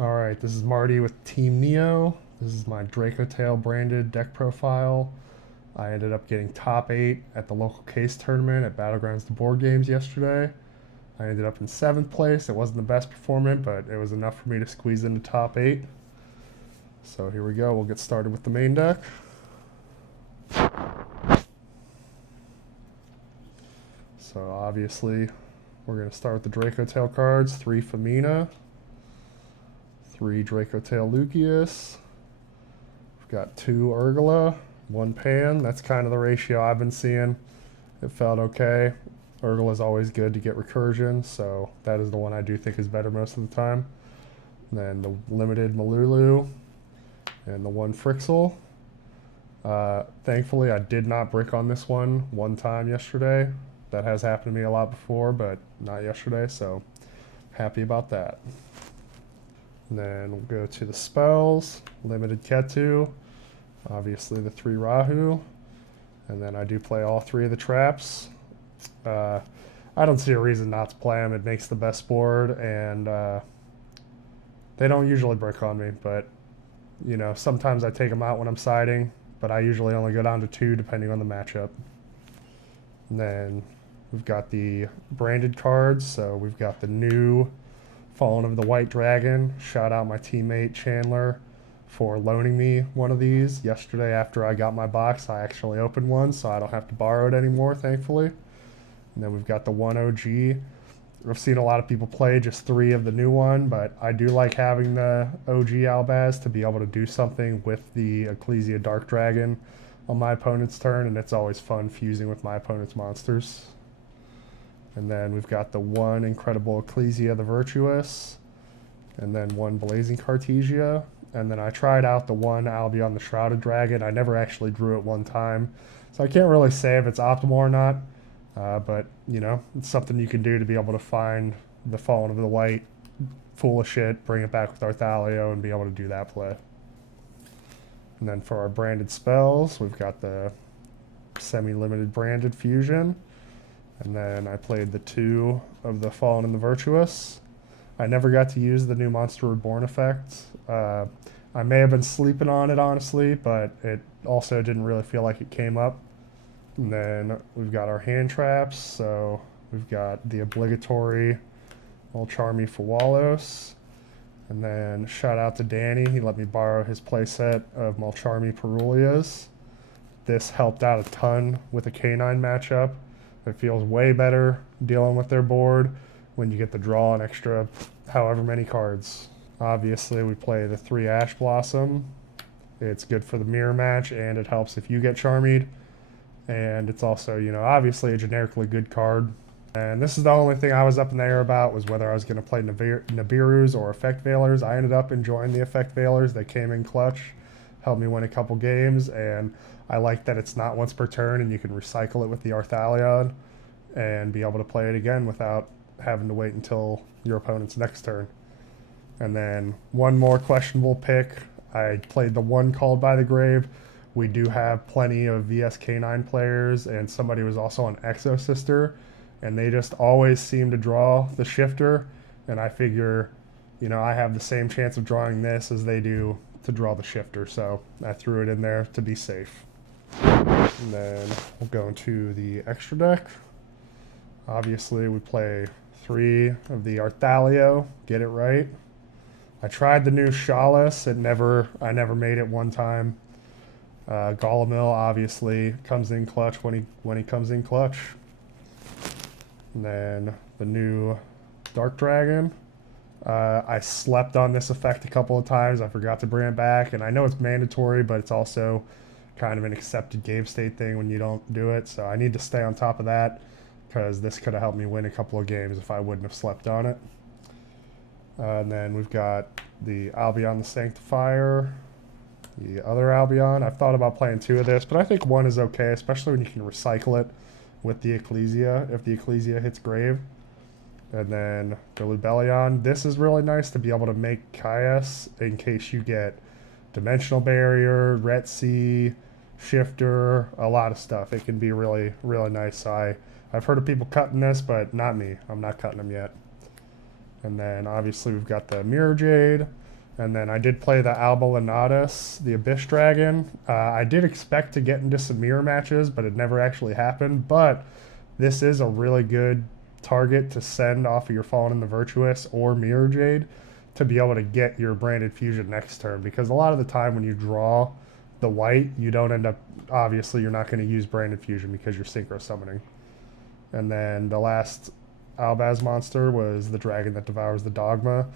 Alright, this is Marty with Team Neo. This is my Dracotail branded deck profile. I ended up getting top 8 at the local case tournament at Battlegrounds the Board Games yesterday. I ended up in 7th place. It wasn't the best performance, but it was enough for me to squeeze into top 8. So here we go. We'll get started with the main deck. So obviously, we're going to start with the Dracotail cards. 3 Femina. 3 Dracotail Lucius. We've got 2 Urgula, 1 Pan. That's kind of the ratio I've been seeing. It felt okay. Urgula is always good to get recursion, so that is the one I do think is better most of the time. And then the limited Malulu and the 1 Frixel. Thankfully, I did not brick on this one time yesterday. That has happened to me a lot before, but not yesterday, so happy about that. And then we'll go to the spells, limited Ketu, obviously the 3 Rahu, and then I do play all 3 of the traps. I don't see a reason not to play them. It makes the best board, and they don't usually brick on me, but you know, sometimes I take them out when I'm siding, but I usually only go down to 2 depending on the matchup. And then we've got the branded cards, so we've got the new Fallen of the White Dragon. Shout out my teammate Chandler for loaning me one of these. Yesterday after I got my box, I actually opened one, so I don't have to borrow it anymore, thankfully. And then we've got the 1 OG. I've seen a lot of people play just 3 of the new one, but I do like having the OG Albaz to be able to do something with the Ecclesia Dark Dragon on my opponent's turn, and it's always fun fusing with my opponent's monsters. And then we've got the 1 Incredible Ecclesia the Virtuous, and then 1 Blazing Cartesia. And then I tried out the 1 Albion the Shrouded Dragon. I never actually drew it one time, so I can't really say if it's optimal or not. But, you know, it's something you can do to be able to find the Fallen of the White, full of shit, bring it back with Arthalio, and be able to do that play. And then for our branded spells, we've got the semi-limited branded fusion. And then I played the 2 of the Fallen and the Virtuous. I never got to use the new Monster Reborn effect. I may have been sleeping on it, honestly, but it also didn't really feel like it came up. And then we've got our hand traps. So we've got the obligatory Malcharmi Fawalos. And then shout out to Danny. He let me borrow his playset of Malcharmi Perulias. This helped out a ton with a K9 matchup. It feels way better dealing with their board when you get to draw an extra however many cards. Obviously, we play the 3 Ash Blossom. It's good for the mirror match, and it helps if you get Charmied. And it's also, you know, obviously a generically good card. And this is the only thing I was up in the air about, was whether I was going to play Nibiru's or Effect Veilers. I ended up enjoying the Effect Veilers. They came in clutch, helped me win a couple games, and I like that it's not once per turn and you can recycle it with the Arthalion and be able to play it again without having to wait until your opponent's next turn. And then one more questionable pick. I played the 1 Called by the Grave. We do have plenty of VSK9 players, and somebody was also on Exo Sister, and they just always seem to draw the Shifter, and I figure, you know, I have the same chance of drawing this as they do to draw the Shifter, so I threw it in there to be safe. And then we'll go into the extra deck. Obviously, we play 3 of the Arthalio, get it right. I tried the new Chalice. I never made it one time. Golemil obviously comes in clutch when he comes in clutch. And then the new Dark Dragon. I slept on this effect a couple of times. I forgot to bring it back, and I know it's mandatory, but it's also kind of an accepted game state thing when you don't do it, so I need to stay on top of that, because this could have helped me win a couple of games if I wouldn't have slept on it. And then we've got the Albion the Sanctifier, the other Albion. I've thought about playing 2 of this, but I think 1 is okay, especially when you can recycle it with the Ecclesia, if the Ecclesia hits Grave. And then the Lubellion. This is really nice to be able to make Kaias in case you get Dimensional Barrier, Retsi, Shifter, a lot of stuff. It can be really, really nice. So I've heard of people cutting this, but not me. I'm not cutting them yet. And then obviously we've got the Mirror Jade. And then I did play the Albalanatus, the Abyss Dragon. I did expect to get into some mirror matches, but it never actually happened. But this is a really good target to send off of your Fallen in the Virtuous or Mirror Jade to be able to get your Branded Fusion next turn. Because a lot of the time when you draw the white, you don't end up, obviously you're not going to use Branded Fusion because you're Synchro Summoning. And then the last Albaz monster was the Dragon that Devours the Dogma.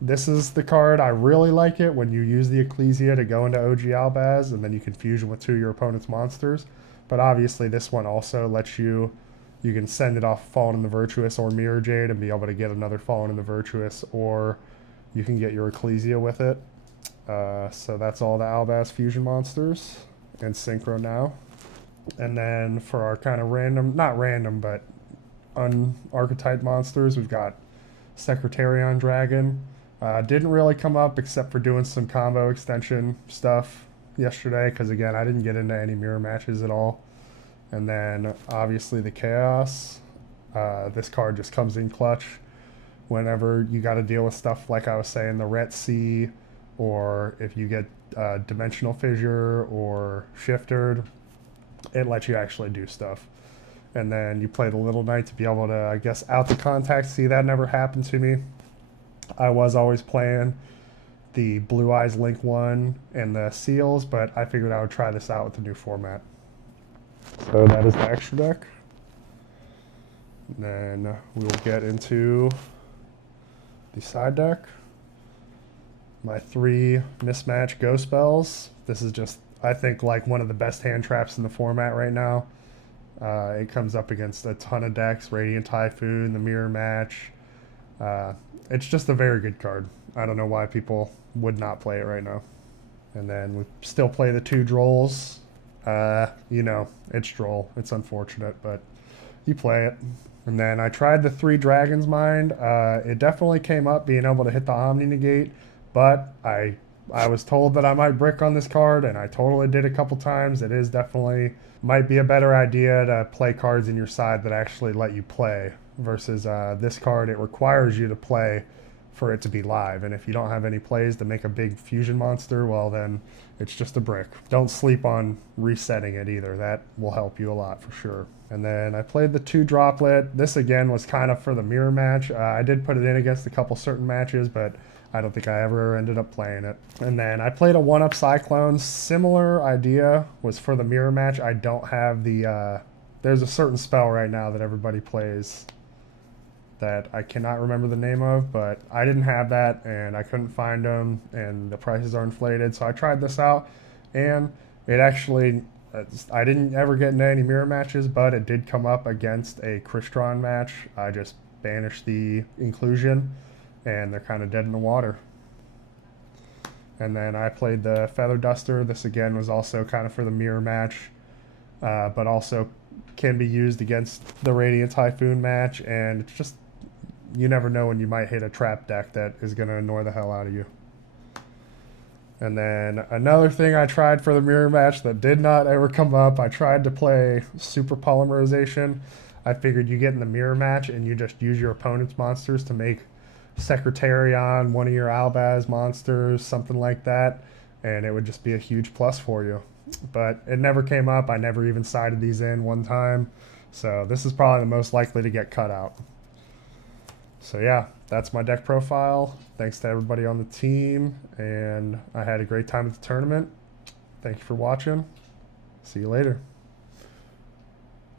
This is the card. I really like it when you use the Ecclesia to go into OG Albaz, and then you can fusion with 2 of your opponent's monsters. But obviously this one also lets you can send it off Fallen in the Virtuous or Mirror Jade and be able to get another Fallen in the Virtuous, or you can get your Ecclesia with it. So that's all the Albaz fusion monsters and Synchro now. And then for our kind of random, not random, but unarchetyped monsters, we've got Secretarion Dragon. Didn't really come up except for doing some combo extension stuff yesterday, because again, I didn't get into any mirror matches at all. And then obviously the Chaos. This card just comes in clutch whenever you got to deal with stuff like I was saying, the Ret Sea, or if you get Dimensional Fissure or Shifted, it lets you actually do stuff. And then you play the Little Knight to be able to, I guess, out the contact. See, that never happened to me. I was always playing the Blue Eyes Link 1 and the Seals, but I figured I would try this out with the new format. So that is the extra deck. And then we will get into the side deck. My 3 mismatch Go spells. This is just, I think, like one of the best hand traps in the format right now. It comes up against a ton of decks, Radiant Typhoon, the Mirror Match. It's just a very good card. I don't know why people would not play it right now. And then we still play the 2 Drolls. You know, it's Droll. It's unfortunate, but you play it. And then I tried the 3 Dragon's Mind. It definitely came up being able to hit the Omni Negate, but I was told that I might brick on this card, and I totally did a couple times. It is definitely, might be a better idea to play cards in your side that actually let you play versus this card. It requires you to play for it to be live, and if you don't have any plays to make a big fusion monster, well then it's just a brick. Don't sleep on resetting it either. That will help you a lot for sure. And then I played the 2 Droplet. This again was kind of for the mirror match. I did put it in against a couple certain matches, but I don't think I ever ended up playing it. And then I played a 1-up Cyclone. Similar idea, was for the mirror match. I don't have the, there's a certain spell right now that everybody plays that I cannot remember the name of, but I didn't have that and I couldn't find them and the prices are inflated. So I tried this out and it actually, I didn't ever get into any mirror matches, but it did come up against a Crystron match. I just banished the inclusion and they're kind of dead in the water. And then I played the Feather Duster. This again was also kind of for the mirror match, but also can be used against the Radiant Typhoon match, and it's just, you never know when you might hit a trap deck that is going to annoy the hell out of you. And then another thing I tried for the mirror match that did not ever come up, I tried to play Super Polymerization. I figured you get in the mirror match and you just use your opponent's monsters to make Secretarion, one of your Albaz monsters, something like that, and it would just be a huge plus for you. But it never came up. I never even sided these in one time, so this is probably the most likely to get cut out. So yeah, that's my deck profile. Thanks to everybody on the team, and I had a great time at the tournament. Thank you for watching. See you later.